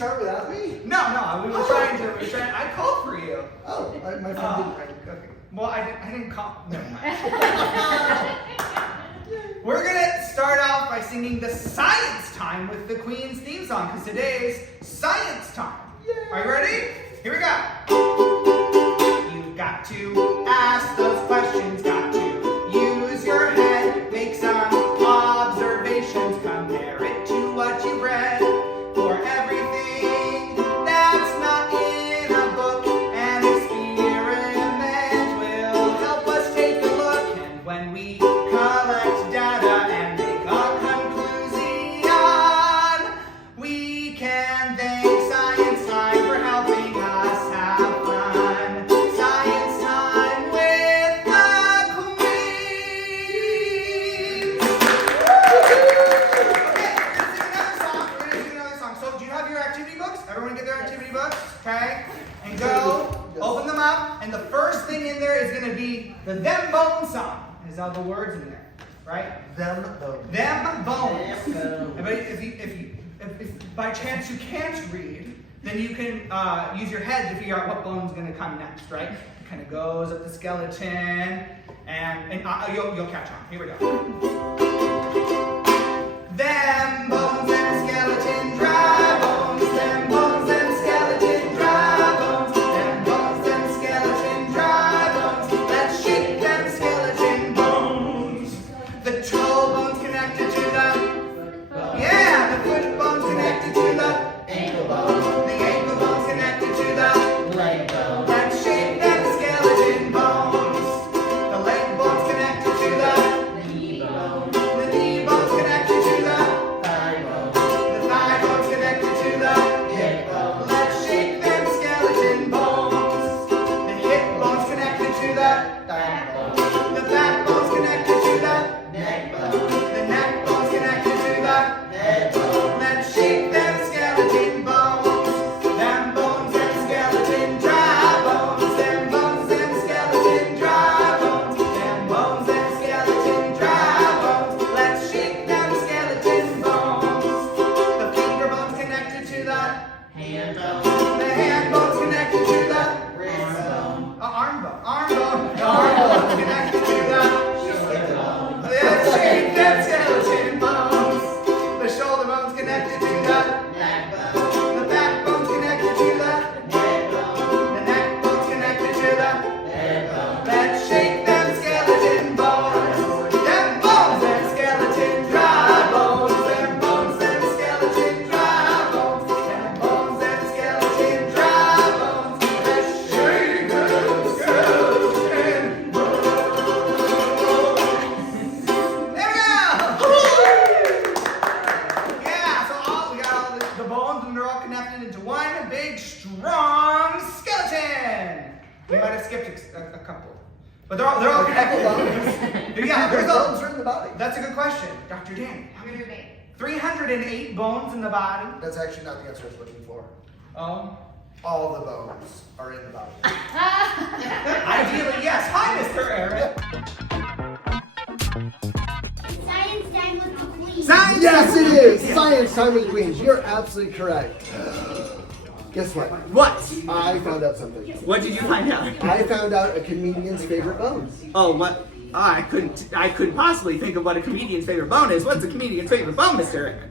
start without me? No, we were trying to, I called for you. Oh, my friend didn't. Okay. Well, I didn't call, never mind. We're gonna start off by singing the Science Time with the Queen's theme song, because today's Science Time. Yay. Are you ready? Here we go. You've got to ask those questions, got to use your head, make some observations, compare it to what you read. For everything that's not in a book, an experiment will help us take a look. And when we collect data and make a conclusion, we can thank Science Time for helping us have fun. Science Time with the Queen. Okay, we're gonna sing another song. So do you have your activity books? Everyone get their activity books, okay? And go, open them up, and the first thing in there is gonna be the Them Bones song. There's all the words in there, right? Them bones. Them bones. But if by chance you can't read, then you can use your head to figure out what bone's gonna come next, right? It kind of goes up the skeleton, and you'll catch on. Here we go. Them bones and skeleton, dry bones. Them bones and skeleton, dry bones. Them bones and skeleton, dry bones. Let's shake them skeleton bones. The toe bone's connected to the, yeah, the foot bone's connected to the ankle bone. The ankle bone's connected to the leg bone. Let's shake them skeleton bones. The leg bone's connected to the knee bone. The knee bone's connected to the thigh bone. The thigh bone's connected to the hip bone. Let's shake them skeleton bones. The hip bone's connected to the back bone. The back bone's connected to the neck bone. The neck bone's connected to the head bone. Let's shake them skeleton bones. Them bones and skeleton dry bones. Them bones and skeleton dry bones. Them bones and skeleton dry bones. Let's shake them skeleton bones. The finger bone's connected to the hand bone. The hand bone's connected to the wrist bone. Arm bone. Arm bone. The arm bone's connected to the shoulder bone. Let's shake them skeleton bones. The shoulder bone's connected to the neck bone. The backbone's connected to the neck bone. The neck bone's connected to the head bone. Let's shake them skeleton bones. Them bones and skeleton dry bones. Them bones and skeleton dry bones. Them bones and skeleton dry bones. Let's shake them skeleton bones. There we go! Yeah, so we got all the bones, and they're all connected into one big, strong skeleton. We might have skipped a couple, but they're all connected. Yeah, There's there's bones all. are in the body. That's a good question, Dr. Dan. How many are they? 308 bones in the body. That's actually not the answer I was looking for. Oh, All the bones are in the body. ideally, yes. Hi, Mr. Aaron. Science time with the Queen. Science. Yes, it is. Science Time with Queens. You're absolutely correct. Guess what? What? I found out something. What did you find out? I found out a comedian's favorite bones. Oh, what? I couldn't possibly think of what a comedian's favorite bone is. What's a comedian's favorite bone, Mr. Aaron?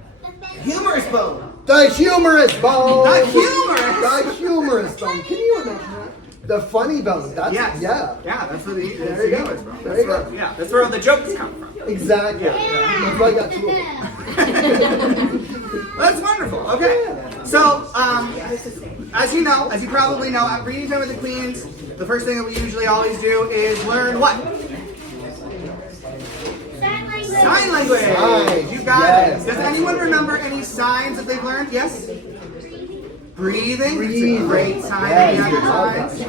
Humorous bone. The humorous bone. The humorous. The humorous bone. Can you imagine that? The funny bone. That's Yes. yeah. Yeah, that's where the There you go. humorous bone. There you That's go. where- Yeah, that's where all the jokes come from. Exactly. That's why I got two of them. That's wonderful. Okay. So, as you probably know, at Reading Time with the Queens, the first thing that we usually always do is learn what? Sign language. Sign language. Signs, You got yes. it. Does anyone remember any signs that they've learned? Yes? Breathing. Breathing. It's a great sign. Yes, Any other good job, signs? guys.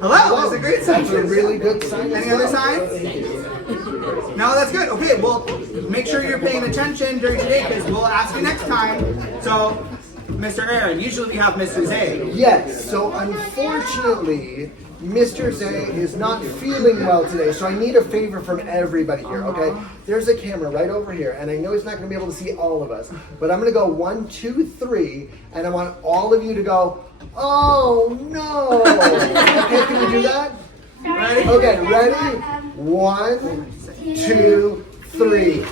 Hello. That's a great sign. That's a really good sign. Any as other well. signs? No, that's good. Okay, well, make sure you're paying attention during today because we'll ask you next time. So, Mr. Aaron, usually we have Mr. Zay. Yes. So unfortunately, Mr. Zay is not feeling well today, so I need a favor from everybody here, okay? There's a camera right over here, and I know he's not going to be able to see all of us, but I'm going to go 1, 2, 3, and I want all of you to go, oh no! Okay, can you do that? Ready? Okay, ready? 1, 2, 3.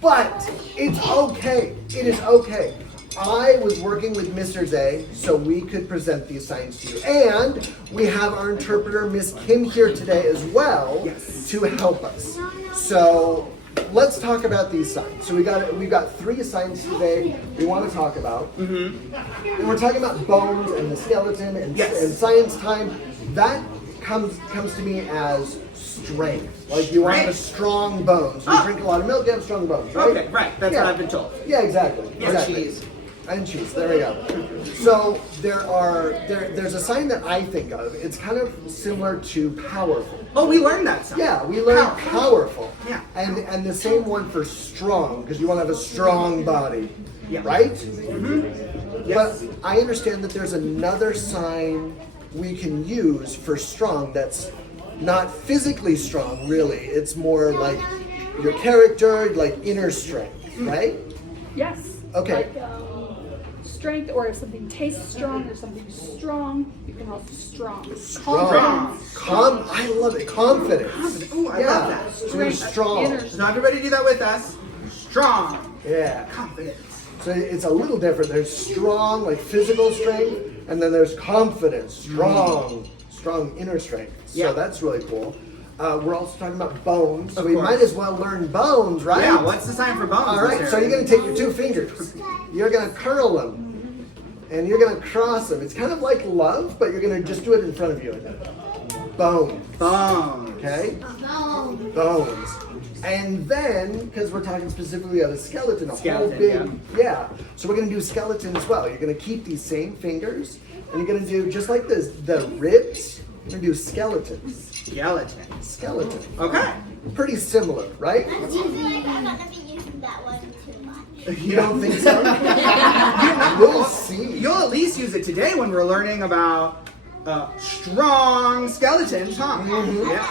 But it's okay. It is okay. I was working with Mr. Zay so we could present these signs to you. And we have our interpreter, Miss Kim, here today as well to help us. So let's talk about these signs. So we've got 3 signs today we want to talk about. And we're talking about bones and the skeleton and science time. That comes to me as strength. Like you want to have strong bones. You drink a lot of milk, you have strong bones, right? Okay, right. That's what I've been told. Yeah, exactly. Yeah, exactly. cheese. And cheese. There we go. So there's a sign that I think of. It's kind of similar to powerful. Oh, we learned that sign. Yeah, we learned powerful. Yeah. And the same one for strong, because you want to have a strong body. Yeah. Right? Yes. But I understand that there's another sign we can use for strong that's not physically strong, really. It's more like your character, like inner strength, right? Yes. Okay. Like strength, or if something tastes strong or something's strong, you can also strong. Strong. I love it. Confidence. Ooh, I love that. So you're strong. Inner So now everybody do that with us. Strong. Yeah. Confidence. So it's a little different. There's strong, like physical strength, and then there's confidence, strong inner strength. So Yeah. that's really cool. We're also talking about bones, so Of we course. might as well learn bones, right? Yeah, what's the sign for bones? All right, Mr. so you're going to take your 2 fingers. You're going to curl them, and you're going to cross them. It's kind of like love, but you're going to just do it in front of you. Bones, Bones. okay? No. Bones. And then, because we're talking specifically of a skeleton, a whole Skeleton, big, yeah. So we're gonna do skeleton as well. You're gonna keep these same fingers, and you're gonna do just like this, the ribs. You're gonna do skeletons. Skeleton. Skeleton. Okay. Pretty similar, right? I feel like I'm not gonna be using that one too much. You don't think so? We'll see. You'll at least use it today when we're learning about strong skeletons, huh? Yeah.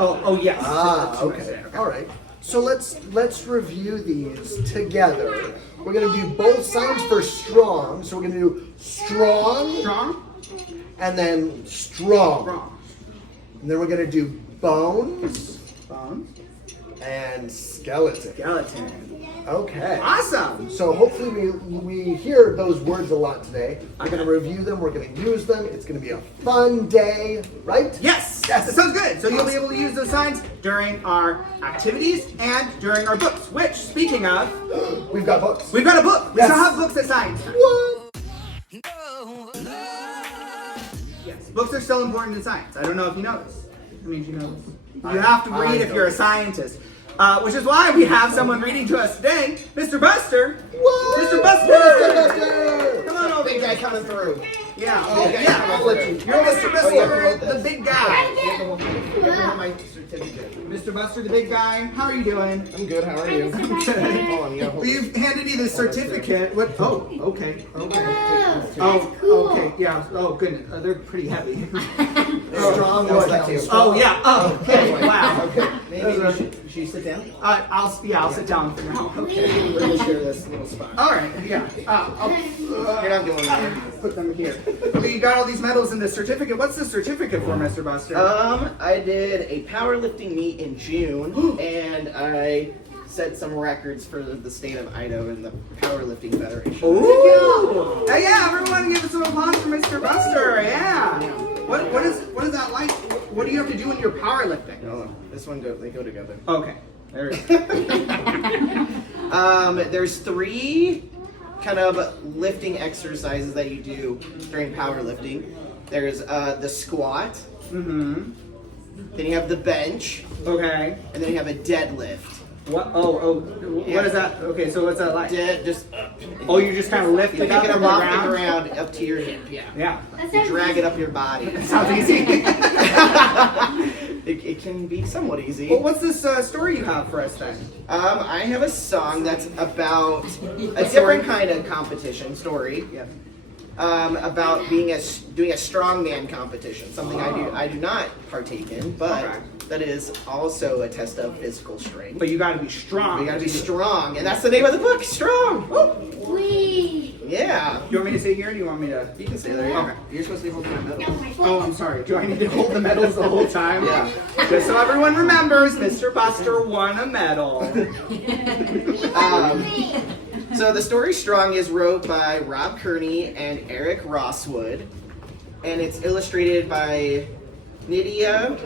Oh yes. Ah, okay. All right. So let's review these together. We're gonna do both signs for strong. So we're gonna do strong, Strong. and then strong. Strong. And then we're gonna do bones Bones. and skeleton. Skeleton. Okay. Awesome. So hopefully we hear those words a lot today. We're gonna review them. We're gonna use them. It's gonna be a fun day, right? Yes. Yes. That sounds good. So you'll be able to use those signs during our activities and during our books. Which, speaking of, We've got books. we've got a book. We Yes. still have books at science. What? Yes. Books are still important in science. I don't know if you know this. I mean, you know this. You have to read if you're a scientist. Which is why we have someone reading to us today, Mr. Buster. What? Mr. Buster! Mr. Buster! Come on over. Big guy coming through. Yeah. Okay, Yeah. I'll let you. You're Mr. Buster, yeah, the big guy. Give my certificate. Mr. Buster, the big guy. How are you doing? I'm good. How are you? Hold on, you gotta hold We've handed you the certificate. What? Oh, okay. Okay. That's Oh, cool. okay. Yeah. Oh, goodness. They're pretty heavy. Strong That was one. that too. Oh, yeah. Oh, okay. Wow. Okay. Maybe should you sit down? I'll sit down for now. Okay. We're gonna share this little spot. All right. Yeah. You're not doing that. Put them here. Okay, you got all these medals in the certificate. What's the certificate for, Mr. Buster? I did a powerlifting meet in June, and I set some records for the state of Idaho and the Powerlifting Federation. Ooh! Hey, yeah, everyone give us some applause for Mr. Buster. Yeah. What is that like? What do you have to do in your powerlifting? No, this one they go together. Okay. There we go. There's 3 kind of lifting exercises that you do during powerlifting. There's the squat, Mm-hmm. then you have the bench, Okay. and then you have a deadlift. What? What is that? Okay, so what's that like? Yeah, just Oh, you just kind of lift pick it up it from up the off the ground? ground up to your hip. Yeah. Yeah. You drag it up your body. Sounds easy. It can be somewhat easy. Well, what's this story you have for us then? I have a song that's about a different kind of competition story. Yeah. About doing a strongman competition, something I do not partake in, but Okay. that is also a test of physical strength. But you got to be strong. We gotta be strong, and that's the name of the book, Strong. Woo! Wee. Yeah. You want me to stay here or do you want me to? You can stay there. Yeah. Okay. You're supposed to be holding my medals. No, my foot. Oh, I'm sorry. Do I need to hold the medals the whole time? Yeah. Just so everyone remembers, Mr. Buster won a medal. So the story Strong is wrote by Rob Kearney and Eric Rosswood, and it's illustrated by Nydia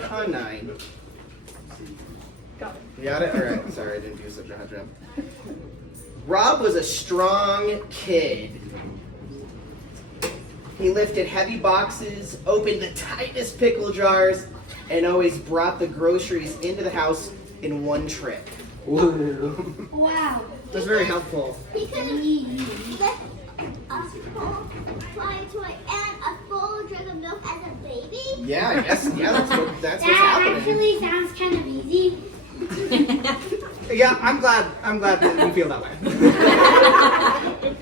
Conine. Got it. You got it? All right. Sorry, I didn't do such a hot job. Rob was a strong kid. He lifted heavy boxes, opened the tightest pickle jars, and always brought the groceries into the house in one trip. Ooh. Wow. That's very helpful. He could have lifted a full flying toy and a full jug of milk as a baby. Yeah, I guess. Yeah, that's what's That happening. actually sounds kind of easy. Yeah, I'm glad that you feel that way.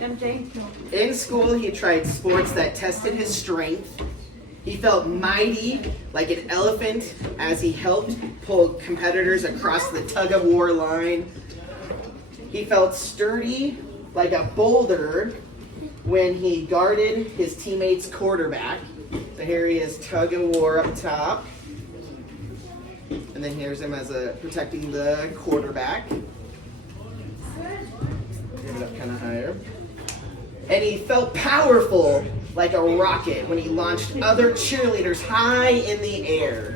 MJ? In school, he tried sports that tested his strength. He felt mighty like an elephant as he helped pull competitors across the tug-of-war line. He felt sturdy like a boulder when he guarded his teammate's quarterback. So here he is, tug-of-war up top. And then here's him as protecting the quarterback. Give it up kind of higher. And he felt powerful like a rocket when he launched other cheerleaders high in the air.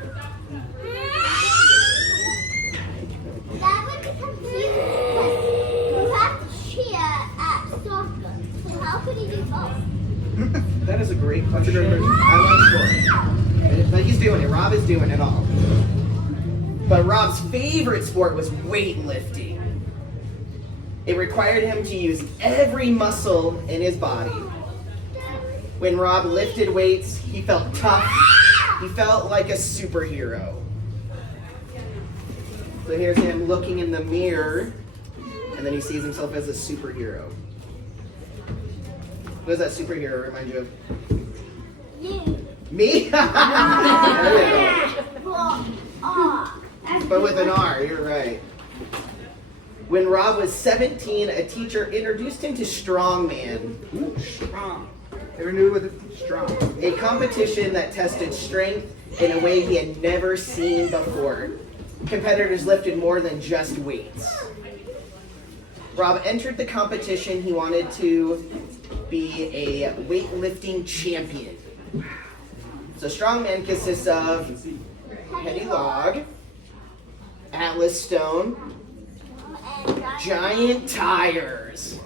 That would be confusing because you have to cheer at soccer. So how could he do both? That is a great question. I'm not sure. But he's doing it. Rob is doing it all. But Rob's favorite sport was weightlifting. It required him to use every muscle in his body. When Rob lifted weights, he felt tough. He felt like a superhero. So here's him looking in the mirror, and then he sees himself as a superhero. What does that superhero remind you of? You. Me? There you go. Well, But with an R, you're right. When Rob was 17, a teacher introduced him to Strongman, Ooh, strong. Never knew with it. Strong. a competition that tested strength in a way he had never seen before. Competitors lifted more than just weights. Rob entered the competition. He wanted to be a weightlifting champion. So Strongman consists of Penny Log, Atlas Stone, giant tires.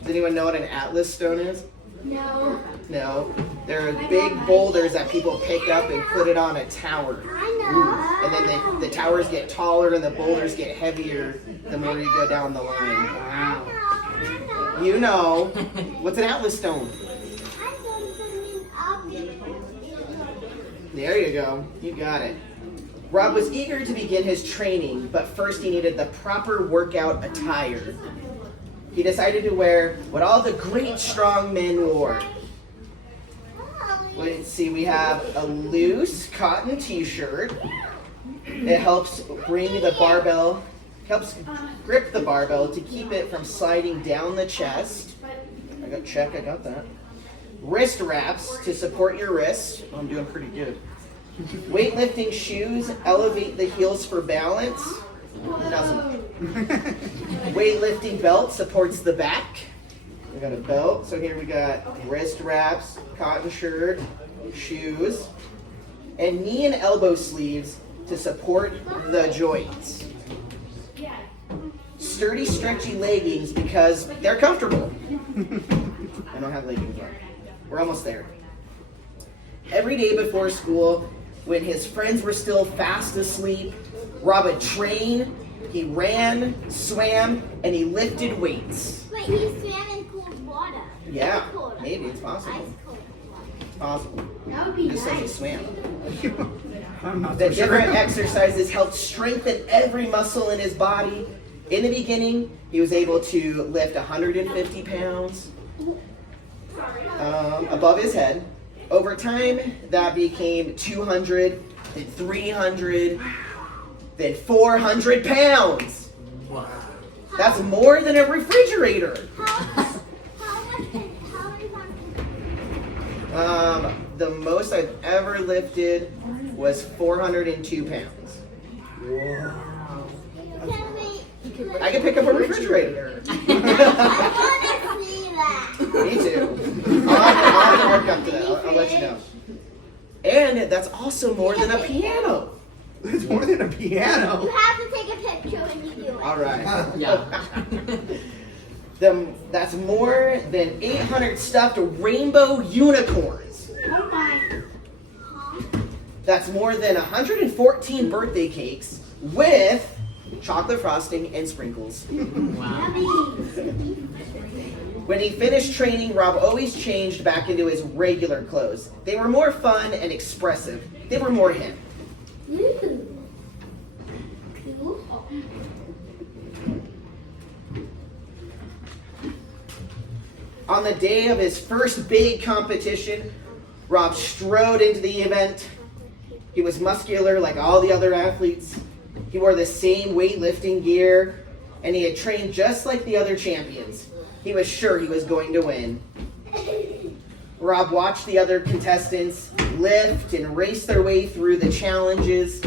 Does anyone know what an Atlas Stone is? no. No. They're big boulders that people pick up and put it on a tower. I know. And then the towers get taller and the boulders get heavier the more you go down the line. Wow. You know. What's an Atlas Stone? There you go. You got it. Rob was eager to begin his training, but first he needed the proper workout attire. He decided to wear what all the great strong men wore. Let's see, we have a loose cotton t-shirt. It helps grip the barbell to keep it from sliding down the chest. I got that. Wrist wraps to support your wrists. Oh, I'm doing pretty good. Weightlifting shoes elevate the heels for balance. Doesn't. Weightlifting belt supports the back. We got a belt. So here we got wrist wraps, cotton shirt, shoes, and knee and elbow sleeves to support the joints. Sturdy, stretchy leggings because they're comfortable. I don't have leggings on. We're almost there. Every day before school, when his friends were still fast asleep, Rob would train, he ran, swam, and he lifted weights. Wait, he swam in cold water. Yeah, Ice cold. maybe it's possible. Ice cold. It's possible. That would be Just says he nice. swam. I'm not The so sure. different exercises helped strengthen every muscle in his body. In the beginning, he was able to lift 150 pounds above his head. Over time, that became 200, then 300, then 400 pounds. Wow. That's more than a refrigerator. How many pounds? The most I've ever lifted was 402 pounds. Can we? I can pick up a refrigerator. I want to see that. Me too. I'll have to work up to that. I'll let you know. And that's also more than a piano. It's more than a piano. You have to take a picture when you do it. All right. Yeah. That's more than 800 stuffed rainbow unicorns. Oh my. That's more than 114 birthday cakes with chocolate frosting and sprinkles. Wow. When he finished training, Rob always changed back into his regular clothes. They were more fun and expressive. They were more him. Ooh. Cool. On the day of his first big competition, Rob strode into the event. He was muscular like all the other athletes. He wore the same weightlifting gear, and he had trained just like the other champions. He was sure he was going to win. Rob watched the other contestants lift and race their way through the challenges.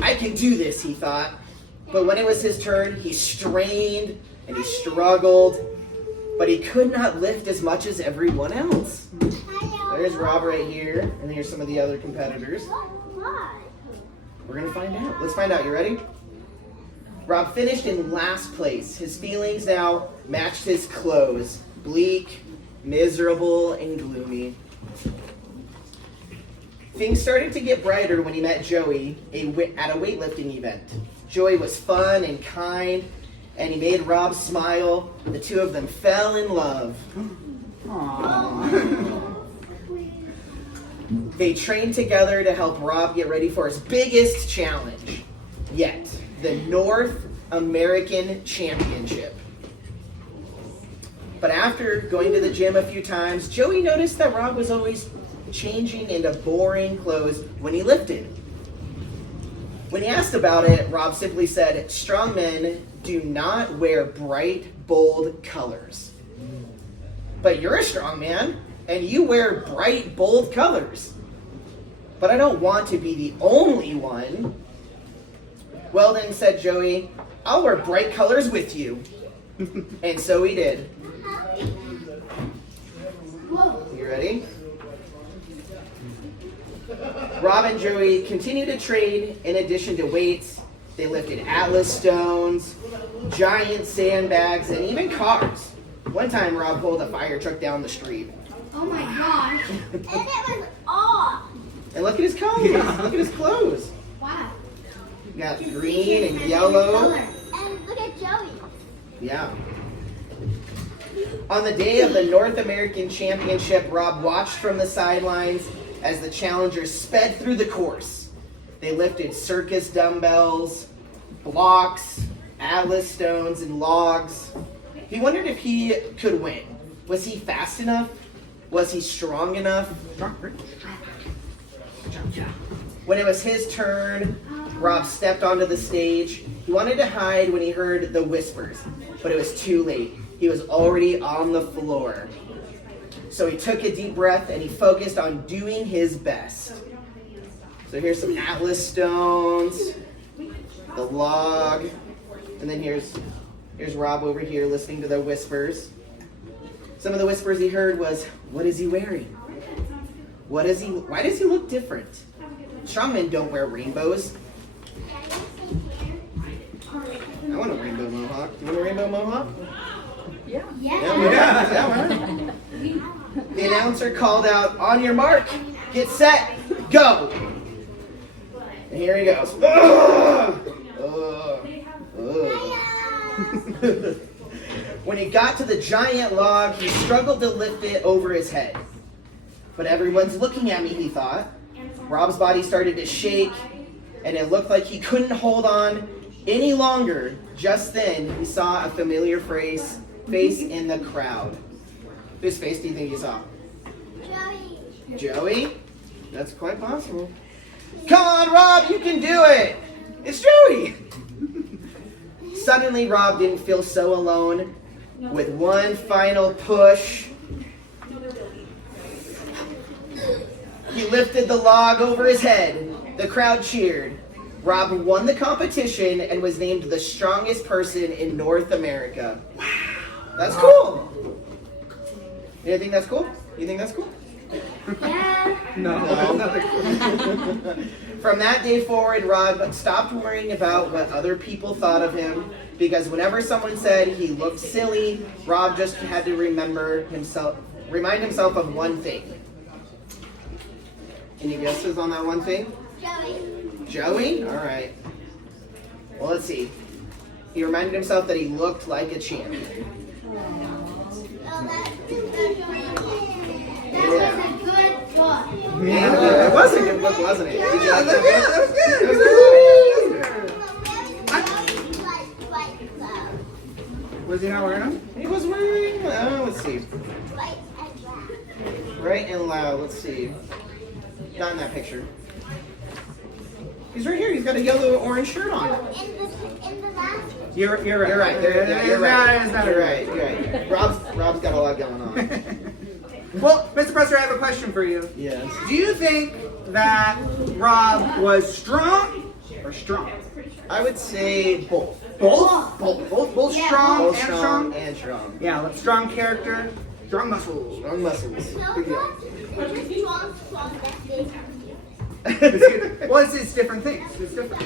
I can do this, he thought. But when it was his turn, he strained and he struggled, but he could not lift as much as everyone else. There's Rob right here, and here's some of the other competitors. We're gonna find out. Let's find out. You ready? Rob finished in last place. His feelings now matched his clothes. Bleak, miserable, and gloomy. Things started to get brighter when he met Joey at a weightlifting event. Joey was fun and kind, and he made Rob smile. The two of them fell in love. They trained together to help Rob get ready for his biggest challenge yet, the North American Championship. But after going to the gym a few times, Joey noticed that Rob was always changing into boring clothes when he lifted. When he asked about it, Rob simply said, "Strong men do not wear bright, bold colors." But you're a strong man, and you wear bright, bold colors. But I don't want to be the only one. Well then, said Joey, I'll wear bright colors with you. And so he did. You ready? Rob and Joey continued to train. In addition to weights, they lifted Atlas stones, giant sandbags, and even cars. One time, Rob pulled a fire truck down the street. Oh my gosh. And it was off. And look at his clothes. Look at his clothes. Wow. You got green and yellow. And look at Joey. Yeah. On the day of the North American Championship, Rob watched from the sidelines as the challengers sped through the course. They lifted circus dumbbells, blocks, Atlas stones, and logs. He wondered if he could win. Was he fast enough? Was he strong enough? When it was his turn, Rob stepped onto the stage. He wanted to hide when he heard the whispers, but it was too late. He was already on the floor. So he took a deep breath and he focused on doing his best. So here's some Atlas stones, the log, and then here's Rob over here listening to the whispers. Some of the whispers he heard was, what is he wearing? Why does he look different? Strongmen don't wear rainbows. I want a rainbow mohawk. You want a rainbow mohawk? Yeah. Yeah, right. The announcer called out, on your mark, get set, go! And here he goes. Ugh! Ugh. When he got to the giant log, he struggled to lift it over his head. But everyone's looking at me, he thought. Rob's body started to shake, and it looked like he couldn't hold on any longer. Just then, he saw a familiar face in the crowd. Whose face do you think he saw? Joey. Joey? That's quite possible. Come on, Rob, you can do it! It's Joey! Suddenly, Rob didn't feel so alone. With one final push, he lifted the log over his head. The crowd cheered. Rob won the competition and was named the strongest person in North America. Wow. That's cool. You think that's cool? You think that's cool? Yeah. No. From that day forward, Rob stopped worrying about what other people thought of him, because whenever someone said he looked silly, Rob just had to remind himself of one thing. Any guesses on that one thing? Joey. Joey? All right. Well, let's see. He reminded himself that he looked like a champion. Oh, that's good. That was a good book. Yeah, it was a good book, wasn't it? Did you like that book? That was good. It was good. Was he not wearing them? He was wearing, let's see. White and black. Bright and loud, let's see. Not in that picture. He's right here. He's got a yellow orange shirt on. In the last one. You're right. You're right. You're right. Rob's got a lot going on. Well, Mr. Professor, I have a question for you. Yes. Do you think that Rob was strong or strong? I would say both. Both? Both Yeah. strong Both and strong strong? and strong. Yeah, like strong character, strong muscles. Strong muscles. No, it's strong, that big. Well, it's different things. It's different.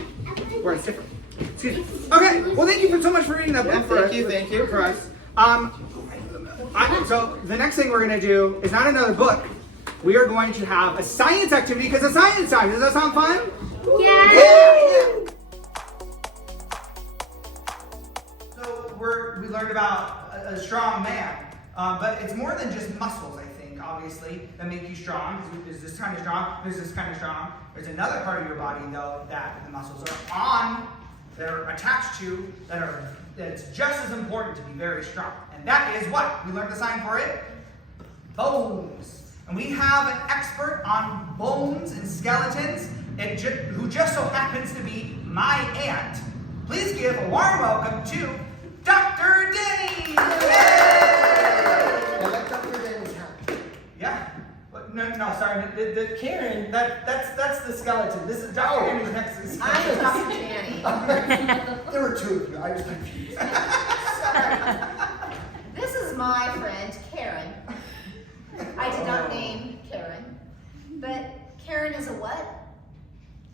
Or it's different. Excuse me. Okay, well, thank you so much for reading that book Yeah, for us. thank you. For us. So the next thing we're going to do is not another book. We are going to have a science activity because it's science time. Does that sound fun? Yeah. So we learned about a strong man, but it's more than just muscles, I think, obviously, that make you strong. There's this kind of strong, there's this kind of strong. There's another part of your body, though, that the muscles are on, that are attached to, that's just as important to be very strong. And that is what? We learned the sign for it? Bones. And we have an expert on bones and skeletons, who just so happens to be my aunt. Please give a warm welcome to Dr. Denny! I like Dr. Danny's hat. Yeah. No, sorry. The Karen, that's the skeleton. This is Dr. Denny's next to the skeleton. I'm Dr. Danny. There were two of you. I was confused. This is my friend Karen. I did not name Karen, but Karen is a what?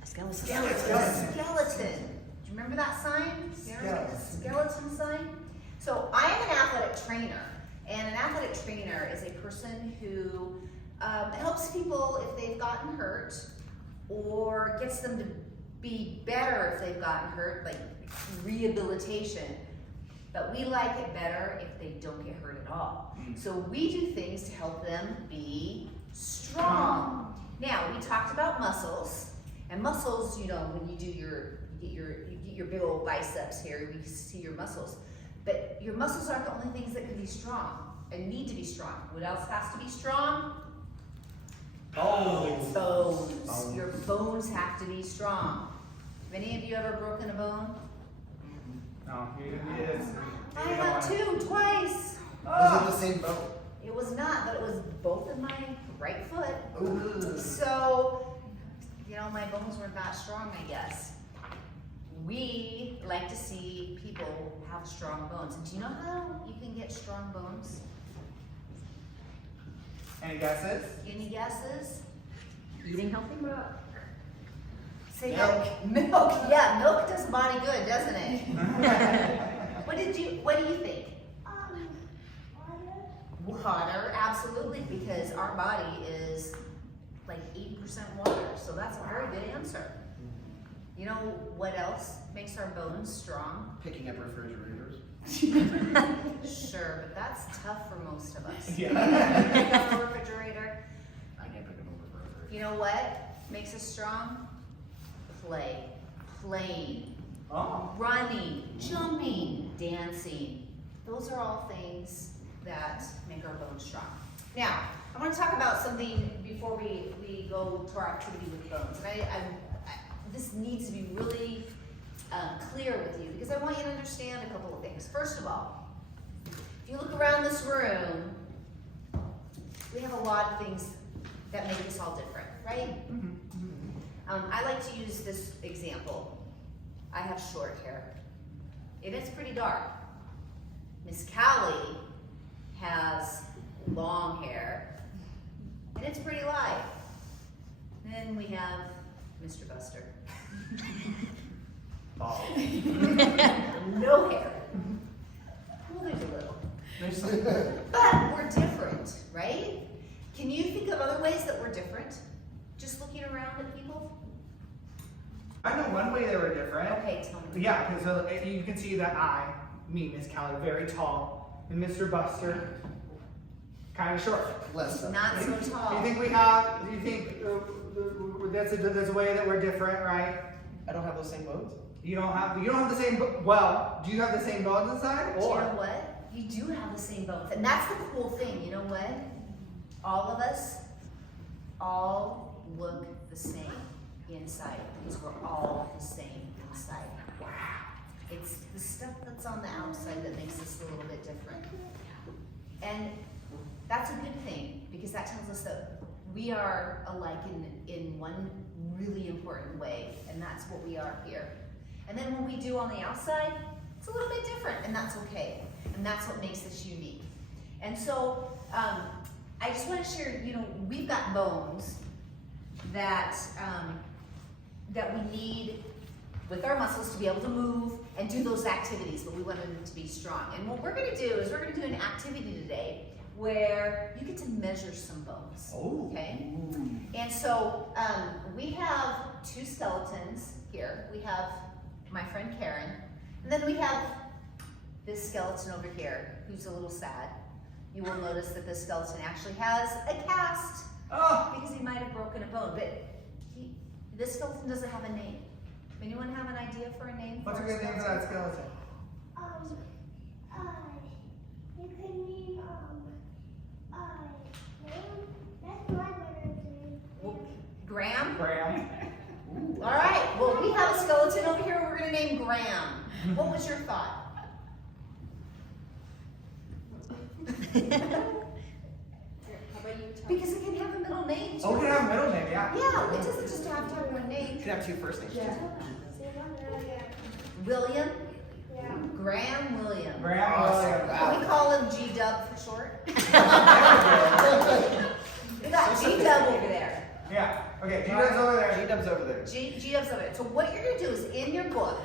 A skeleton. Skeleton. Do you remember that sign? Skeleton sign? So I am an athletic trainer, and an athletic trainer is a person who helps people if they've gotten hurt, or gets them to be better if they've gotten hurt, like rehabilitation. But we like it better if they don't get hurt at all. So we do things to help them be strong. Now, we talked about muscles, and muscles, you know, when you do you get your big old biceps here, we see your muscles. But your muscles aren't the only things that can be strong and need to be strong. What else has to be strong? Bones. Bones. Your bones have to be strong. Have any of you ever broken a bone? No, it is. I have too, twice. Was it the same boat? It was not, but it was both of my right foot. Ooh. So, you know, my bones weren't that strong, I guess. We like to see people have strong bones. And do you know how you can get strong bones? Any guesses? Any guesses? Eating healthy milk. Say Milk. that. Milk. Yeah, milk does the body good, doesn't it? What do you think? Water, absolutely, because our body is like 80% water, so that's a very good answer. You know what else makes our bones strong? Picking up refrigerators. Sure, but that's tough for most of us. Yeah. Pick up a refrigerator. I can't pick up a refrigerator. You know what makes us strong? Play. Playing. Oh. Running, jumping, dancing. Those are all things that make our bones strong. Now, I want to talk about something before we go to our activity with bones. And this needs to be really clear with you because I want you to understand a couple of things. First of all, if you look around this room, we have a lot of things that make us all different, right? I like to use this example. I have short hair, and it's pretty dark. Miss Callie has long hair, and it's pretty light. Then we have Mr. Buster. Oh. No hair. Well, there's a little. But we're different, right? Can you think of other ways that we're different? Just looking around at people? I know one way they were different. Okay, tell me. Yeah, because you can see that me, Miss Callie, very tall, and Mr. Buster, kind of short. Less so. Not so Do tall. you think that's a way that we're different, right? I don't have those same bones. You don't have the same. Well, do you have the same bones inside? Do you know what? You do have the same bones. And that's the cool thing, you know what? All of us all look the same inside because we're all the same inside. Wow. It's the stuff that's on the outside that makes us a little bit different. And that's a good thing because that tells us that we are alike in one really important way, and that's what we are here. And then when we do on the outside, it's a little bit different, and that's okay. And that's what makes us unique. And so I just want to share, we've got bones that that we need with our muscles to be able to move and do those activities, but we want them to be strong. And what we're going to do is we're going to do an activity today where you get to measure some bones. Oh. Okay? And so we have two skeletons here. We have my friend Karen, and then we have this skeleton over here who's a little sad. You will notice that this skeleton actually has a cast because he might have broken a bone, but this skeleton doesn't have a name. Anyone have an idea for a name? What's a for good name for that skeleton? You can name, that's my winner's name. Graham? Graham. All right, well, we have a skeleton over here we're going to name Graham. What was your thought? Because it can have a middle name too. Oh, we can have a middle name, yeah. Yeah, it doesn't just have to have one name. You can have two first names. William? Graham William. Graham William. Can we call him G-Dub for short? We got G-Dub over there. Yeah. Okay, G-Dub's over there. G-Dub's over there. G-Dub's over there. So what you're going to do is in your book,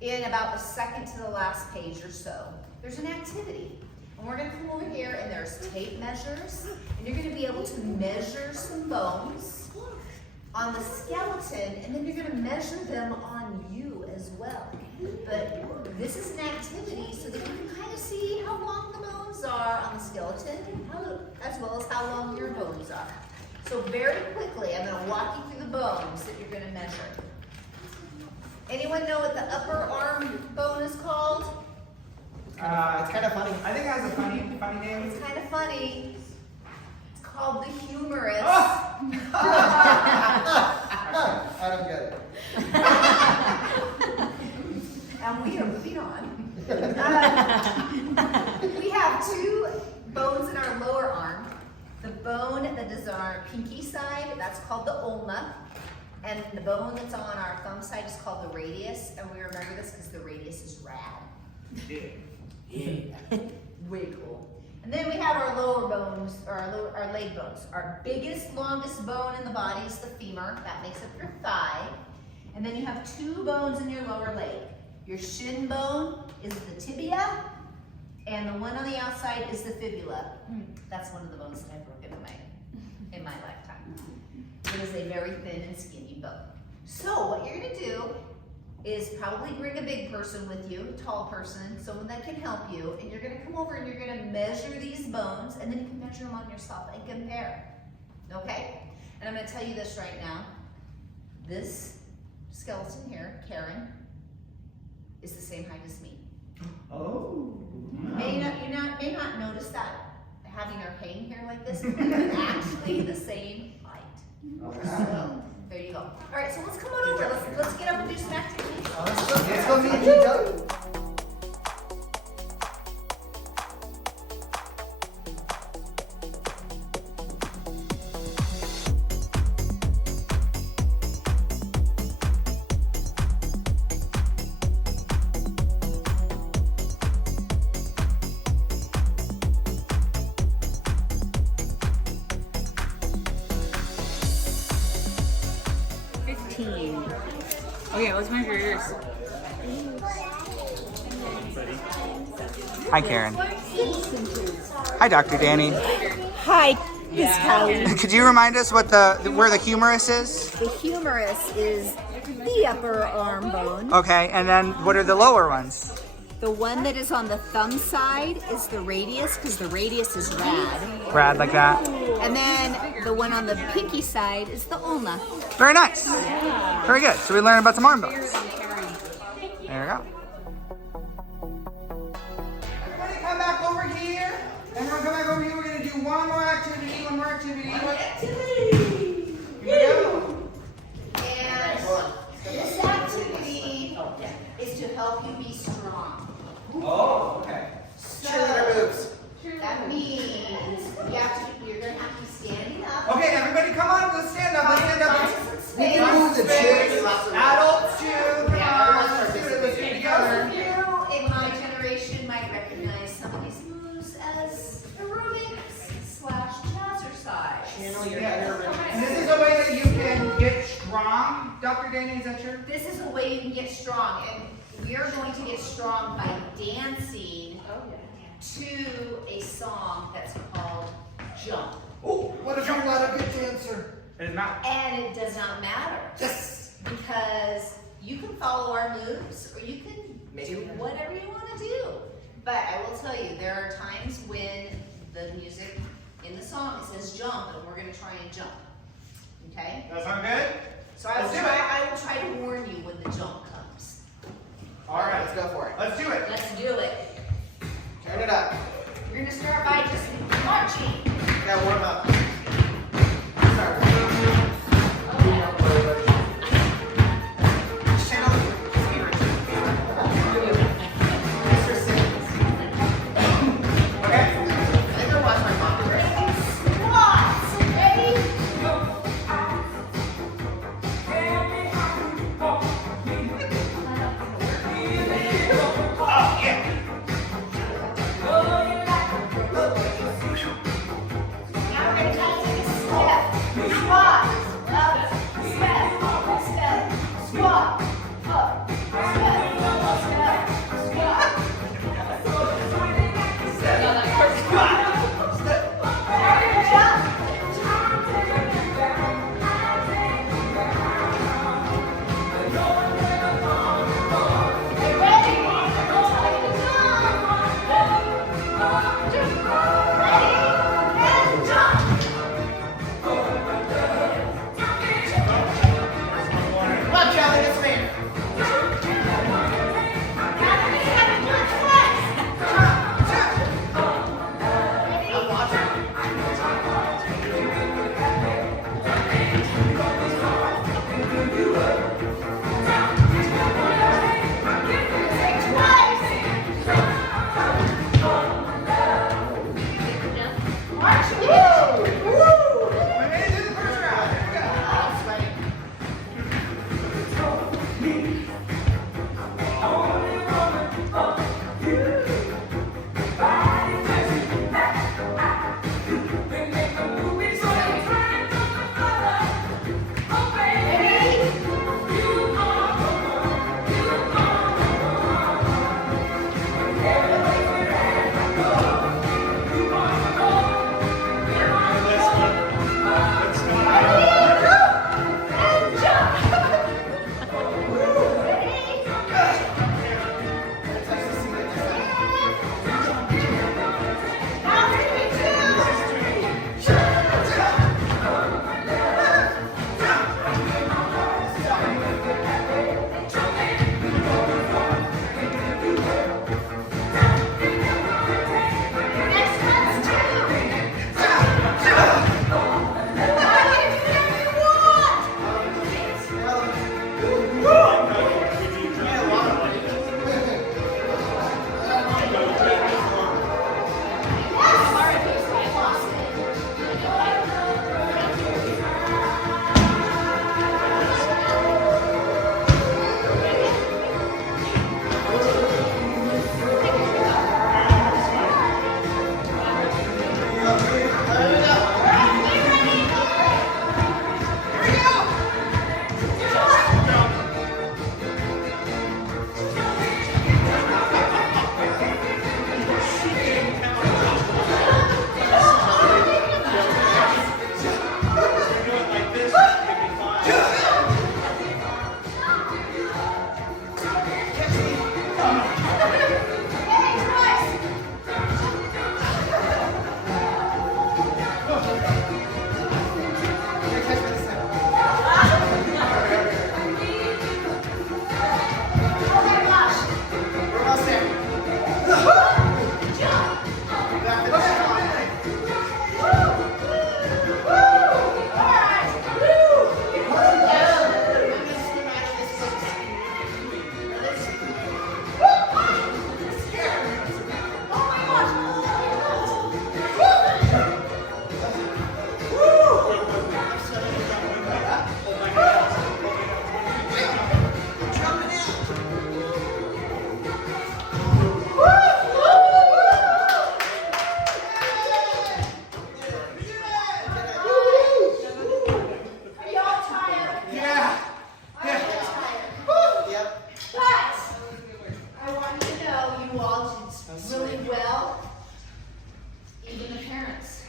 in about the second to the last page or so, there's an activity. And we're going to come over here and there's tape measures. And you're going to be able to measure some bones on the skeleton, and then you're going to measure them on you as well. But this is an activity so that you can kind of see how long the bones are on the skeleton, as well as how long your bones are. So very quickly, I'm going to walk you through the bones that you're going to measure. Anyone know what the upper arm bone is called? It's kind of funny. I think it has a funny name. It's kind of funny. It's called the humerus. I don't get it. And we are moving on. We have two bones in our lower arm. The bone that is on our pinky side, that's called the ulna. And the bone that's on our thumb side is called the radius. And we remember this because the radius is rad. Way cool. And then we have our lower bones, or our leg bones. Our biggest, longest bone in the body is the femur. That makes up your thigh. And then you have two bones in your lower leg. Your shin bone is the tibia, And the one on the outside is the fibula. That's one of the bones that I've broken in my lifetime. It is a very thin and skinny bone. So what you're gonna do is probably bring a big person with you, a tall person, someone that can help you, and you're gonna come over and you're gonna measure these bones, and then you can measure them on yourself and compare. Okay? And I'm gonna tell you this right now. This skeleton here, Karen, is the same height as me. Oh. May not notice that having her hang here like this, but it's actually the same height. So there you go. All right, so let's come on over. Let's get up and do some activities. Let's go meet you. Okay, let's measure yours. Hi, Karen. Hi, Dr. Danny. Hi, Miss Callie. Could you remind us what where the humerus is? The humerus is the upper arm bone. Okay, and then what are the lower ones? The one that is on the thumb side is the radius, because the radius is rad. Rad like that. And then the one on the pinky side is the ulna. Very nice. Very good. So we learned about some arm bones. There we go. Everybody come back over here. Everyone come back over here. We're going to do one more activity. Here we go. And this activity is to help you be strong. Oh, okay. Cheerleader moves. That means you're going to have to be standing up. Okay, everybody come on. Let's stand up. Let's stand up. Find some We space. can move the chairs. Adults too. Come on. Let's do it. Let's do it together. You in my generation might recognize some of these moves as aerobics/jazzercise. And this is a way that you can get strong. Dr. Danny, is that true? This is a way you can get strong, and we are going to get strong by dancing to a song that's called Jump. Oh, what if I'm not a good dancer? It is not. And it does not matter. Yes. Because you can follow our moves, or you can do whatever you want to do. But I will tell you, there are times when the music in the song, it says jump, and we're going to try and jump. Okay? That sound good? So I will Let's do it. try to warn you when the jump comes. All right, let's go for it. Let's do it. Let's do it. Turn it up. You're going to start by just marching. Got warm up. Start. Channel spirit. Okay. I never watched my mom. Squats. Ready? Oh, yeah. Now we're going to try to take a step. Squat. Up. Step. Step. Squat. Up. Step. Step. Squat. Look, Kelly, it's me. I'm watching. We made it through the first round. Here we go. Ready?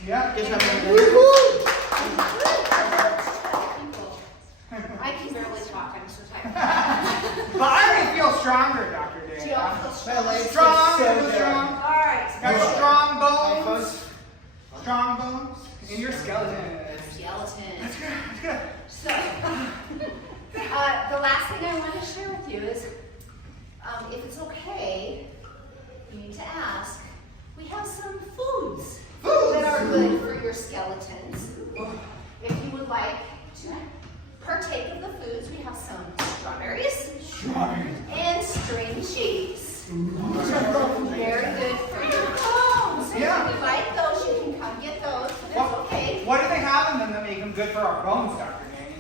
Yeah. Just have a I can barely talk, I'm so tired. But I already feel stronger, Dr. Do Dan. you all feel strong? Strong, so I feel good. strong. Alright. Got strong bones. Strong bones in your skeleton. Skeleton. That's good. That's good. So, the last thing I want to share with you is, if it's okay, you need to ask, we have some foods that are good for your skeletons. If you would like to partake of the foods, we have some strawberries and string cheese, which are both very good for your bones. So Yeah. if you like those, you can come get those, but it's okay. What do they have in them that make them good for our bones, Dr. Dan?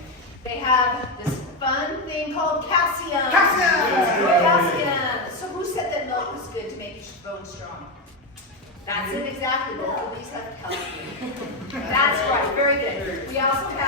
They have this fun thing called calcium. Calcium! Calcium. So who said that milk was good to make your bones strong? That's it exactly. Both of these have calcium. That's right. Very good. We also have